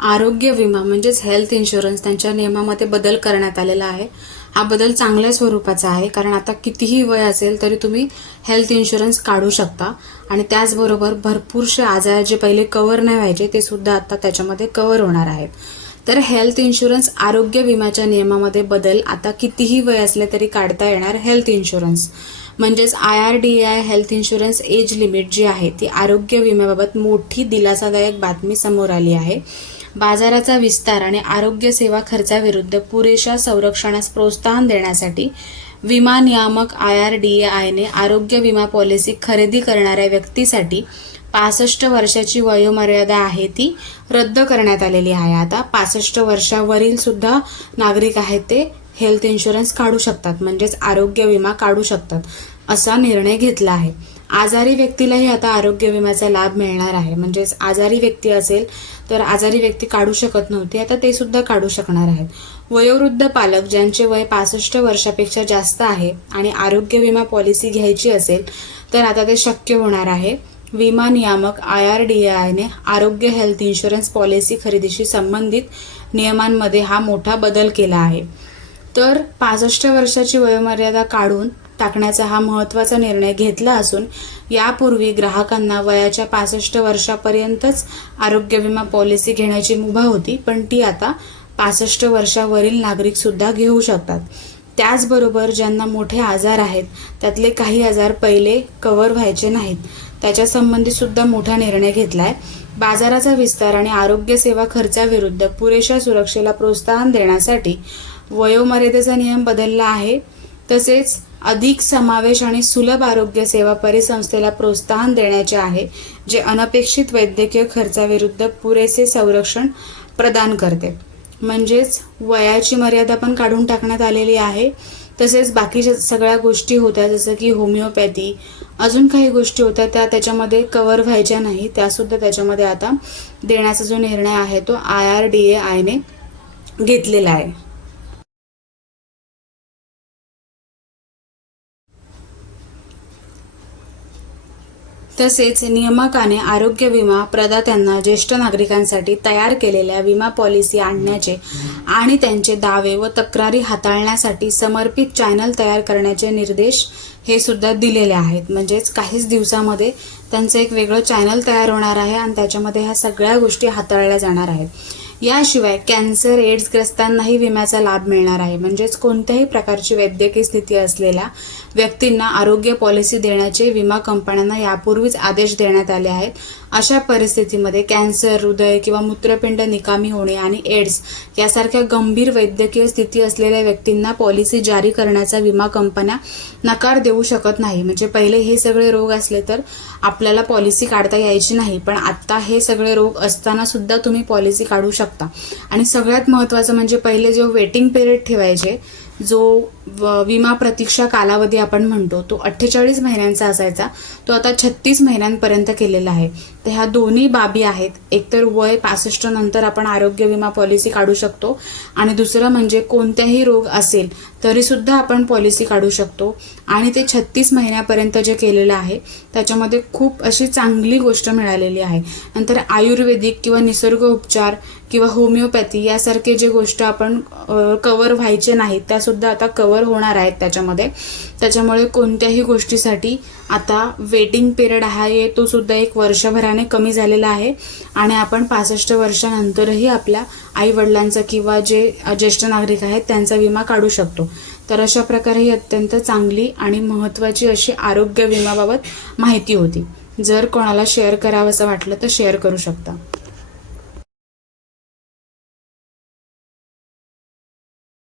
आरोग्य विमा म्हणजेच हेल्थ इन्शुरन्स त्यांच्या नियमामध्ये बदल करण्यात आलेला आहे. हा बदल चांगल्या स्वरूपाचा आहे कारण आता कितीही वय असेल तरी तुम्ही हेल्थ इन्शुरन्स काढू शकता. आणि त्याचबरोबर भरपूरसे आजार जे पहिले कव्हर नाही व्हायचे ते सुद्धा आता त्याच्यामध्ये कवर होणार आहेत. तर हेल्थ इन्शुरन्स आरोग्य विम्याच्या नियमामध्ये बदल आता कितीही वय असले तरी काढता येणार हेल्थ इन्शुरन्स म्हणजेच I R D I health insurance age limit जी आहे ती आरोग्य विम्याबाबत मोठी दिलासादायक बातमी समोर आली आहे. बाजाराचा विस्तार आणि आरोग्य सेवा खर्चाविरुद्ध पुरेशा संरक्षणास प्रोत्साहन देण्यासाठी विमा नियामक आय आर डी आयने आरोग्य विमा पॉलिसी खरेदी करणाऱ्या व्यक्तीसाठी पासष्ट वर्षाची वयोमर्यादा आहे ती रद्द करण्यात आलेली आहे. आता पासष्ट वर्षावरील सुद्धा नागरिक आहेत ते हेल्थ इन्शुरन्स काढू शकतात म्हणजेच आरोग्य विमा काढू शकतात असा निर्णय घेतला आहे. आजारी व्यक्तीलाही आता आरोग्य विम्याचा लाभ मिळणार आहे. म्हणजेच आजारी व्यक्ती असेल तर आजारी व्यक्ती काढू शकत नव्हती. आता ते सुद्धा काढू शकणार आहेत. वयोवृद्ध पालक ज्यांचे वय पासष्ट वर्षापेक्षा जास्त आहे आणि आरोग्य विमा पॉलिसी घ्यायची असेल तर आता ते शक्य होणार आहे. विमा नियामक आय आर डी आयने आरोग्य हेल्थ इन्शुरन्स पॉलिसी खरेदीशी संबंधित नियमांमध्ये हा मोठा बदल केला आहे. तर पासष्ट वर्षाची वयोमर्यादा काढून टाकण्याचा हा महत्त्वाचा निर्णय घेतला असून यापूर्वी ग्राहकांना वयाच्या पासष्ट वर्षापर्यंतच आरोग्य विमा पॉलिसी घेण्याची मुभा होती पण ती आता पासष्ट वर्षावरील नागरिक सुद्धा घेऊ शकतात. त्याचबरोबर ज्यांना मोठे आजार आहेत त्यातले काही आजार पहिले कव्हर व्हायचे नाहीत. त्याच्या सुद्धा मोठा निर्णय घेतला आहे बाजाराचा विस्तार आणि आरोग्य सेवा खर्चाविरुद्ध पुरेशा सुरक्षेला प्रोत्साहन देण्यासाठी वयोमर्यादेचा नियम बदलला आहे. तसेच अधिक समावेश आणि सुलभ आरोग्य सेवा परिसंस्थेला प्रोत्साहन देण्याचे आहे जे अनपेक्षित वैद्यकीय खर्चाविरुद्ध पुरेसे संरक्षण प्रदान करते. म्हणजेच वयाची मर्यादा पण काढून टाकण्यात आलेली आहे. तसेच बाकीच्या सगळ्या गोष्टी होत्या जसं की होमिओपॅथी अजून काही गोष्टी होत्या त्या त्याच्यामध्ये कवर व्हायच्या नाही त्यासुद्धा त्याच्यामध्ये आता देण्याचा जो निर्णय आहे तो आय आर डी ए आयने घेतलेला आहे. तसेच नियामकाने आरोग्य विमा प्रदात्यांना ज्येष्ठ नागरिकांसाठी तयार केलेल्या विमा पॉलिसी आणण्याचे आणि त्यांचे दावे व तक्रारी हाताळण्यासाठी समर्पित चॅनल तयार करण्याचे निर्देश हे सुद्धा दिलेले आहेत. म्हणजेच काहीच दिवसामध्ये त्यांचं एक वेगळं चॅनल तयार होणार आहे आणि त्याच्यामध्ये ह्या सगळ्या गोष्टी हाताळल्या जाणार आहेत. याशिवाय कॅन्सर एड्सग्रस्तांनाही विम्याचा लाभ मिळणार आहे. म्हणजेच कोणत्याही प्रकारची वैद्यकीय स्थिती असलेल्या व्यक्तींना आरोग्य पॉलिसी देण्याचे विमा कंपन्यांना यापूर्वीच आदेश देण्यात आले आहेत. अशा परिस्थितीमध्ये कॅन्सर हृदय किंवा मूत्रपिंड निकामी होणे आणि एड्स यासारख्या गंभीर वैद्यकीय स्थिती असलेल्या व्यक्तींना पॉलिसी जारी करण्याचा विमा कंपन्या नकार देऊ शकत नाही. म्हणजे पहिले हे सगळे रोग असले तर आपल्याला पॉलिसी काढता यायची नाही. पण आत्ता हे सगळे रोग असताना सुद्धा तुम्ही पॉलिसी काढू शकता. आणि सगळ्यात महत्त्वाचं म्हणजे पहिले जे वेटिंग पिरियड ठेवायचे जो व- विमा प्रतीक्षा कालावधी आपण म्हणतो तो अठ्ठेचाळीस महिन्यांचा असायचा. तो आता छत्तीस महिन्यांपर्यंत केलेला आहे. तर ह्या दोन्ही बाबी आहेत. एकतर वय पासष्ट नंतर आपण आरोग्य विमा पॉलिसी काढू शकतो. आणि दुसरं म्हणजे कोणत्याही रोग असेल तरीसुद्धा आपण पॉलिसी काढू शकतो. आणि ते छत्तीस महिन्यापर्यंत जे केलेलं आहे त्याच्यामध्ये खूप अशी चांगली गोष्ट मिळालेली आहे. नंतर आयुर्वेदिक किंवा निसर्ग उपचार किंवा होमिओपॅथी यासारखे जे गोष्ट आपण कवर व्हायचे नाहीत त्या सुद्धा आता कवर होणार आहेत त्याच्यामध्ये. त्याच्यामुळे कोणत्याही गोष्टीसाठी आता वेटिंग पिरियड आहे तो सुद्धा एक वर्षभराने कमी झालेला आहे. आणि आपण पासष्ट वर्षानंतरही आपल्या आई वडिलांचा किंवा जे ज्येष्ठ नागरिक आहेत त्यांचा विमा काढू शकतो. तर अशा प्रकारे ही अत्यंत चांगली आणि महत्त्वाची अशी आरोग्य विमाबाबत माहिती होती. जर कोणाला शेअर करावंसं वाटलं तर शेअर करू शकता.